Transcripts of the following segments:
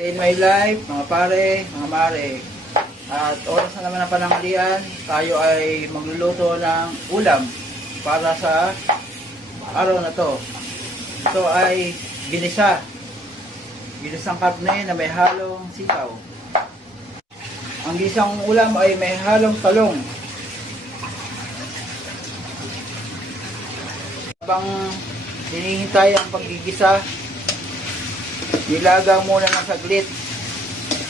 In my life, mga pare, mga mare. At oras na naman ng pananghalian, tayo ay magluluto ng ulam para sa araw na to. Ito ay ginisa. Ginisang karne na may halong sitaw. Ang ginisang ulam ay may halong talong. Habang hinihintay ang paggigisa, nilaga muna ng saglit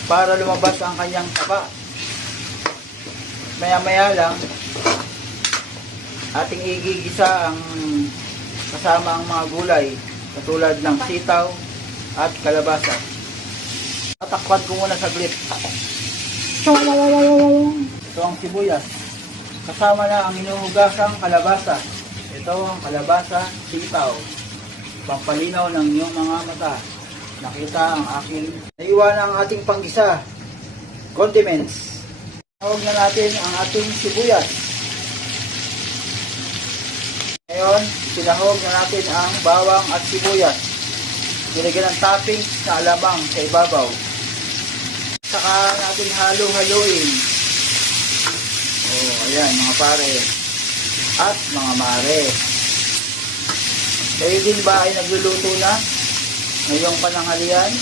para lumabas ang kanyang taba. Maya-maya lang, ating igigisa ang kasama ang mga gulay katulad ng sitaw at kalabasa. Tatakpan ko muna saglit. Ito ang sibuyas. Kasama na ang hinuhugasang kalabasa. Ito ang kalabasa, sitaw. Pampalinaw ng inyong mga mata. Nakita ang aking naiwan ang ating panggisa. Condiments. Tawag na natin ang ating sibuyas. Ngayon, sinahog na natin ang bawang at sibuyas. Nilagyan ng toppings na alamang sa ibabaw. Saka natin halo-haloin. Ayan mga pare at mga mare. Kayo din ba ay nagluluto na ngayong pananghalian?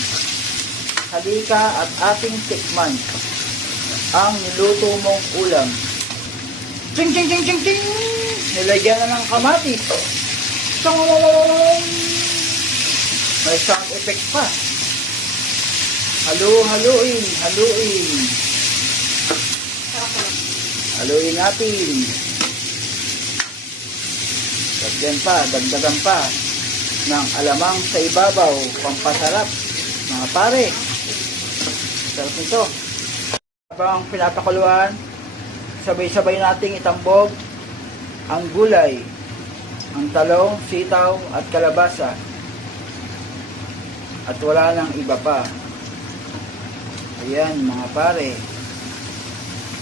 Halika at ating tikman ang niluto mong ulam. Ching ching ching ching ching! Nilagyan na ng kamatis. May sound effect pa. Haluin. Haluin natin. Dagdagan pa ng alamang sa ibabaw, pampasarap. Mga pare, sarap nito. Habang pinapakuluan, sabay-sabay nating itambog ang gulay, ang talong, sitaw at kalabasa. At wala nang iba pa. Ayan mga pare,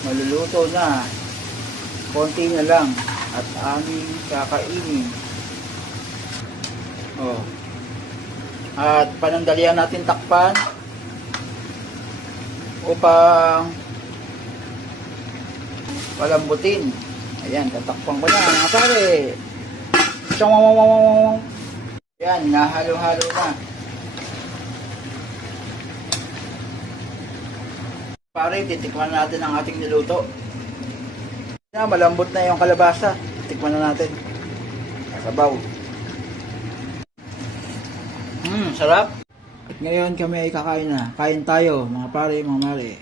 maluluto na. Konti na lang at aming kakainin. At panandalian natin takpan upang palambutin. Ayan, tatakpan ko na mga pare. Ayan, nahalo-halo na. Pare, titikman natin ang ating niluto. Malambot na yung kalabasa. Tikman na natin. Sabaw. Sarap. At ngayon kami ay kakain na. Kain tayo, mga pare, mga mare.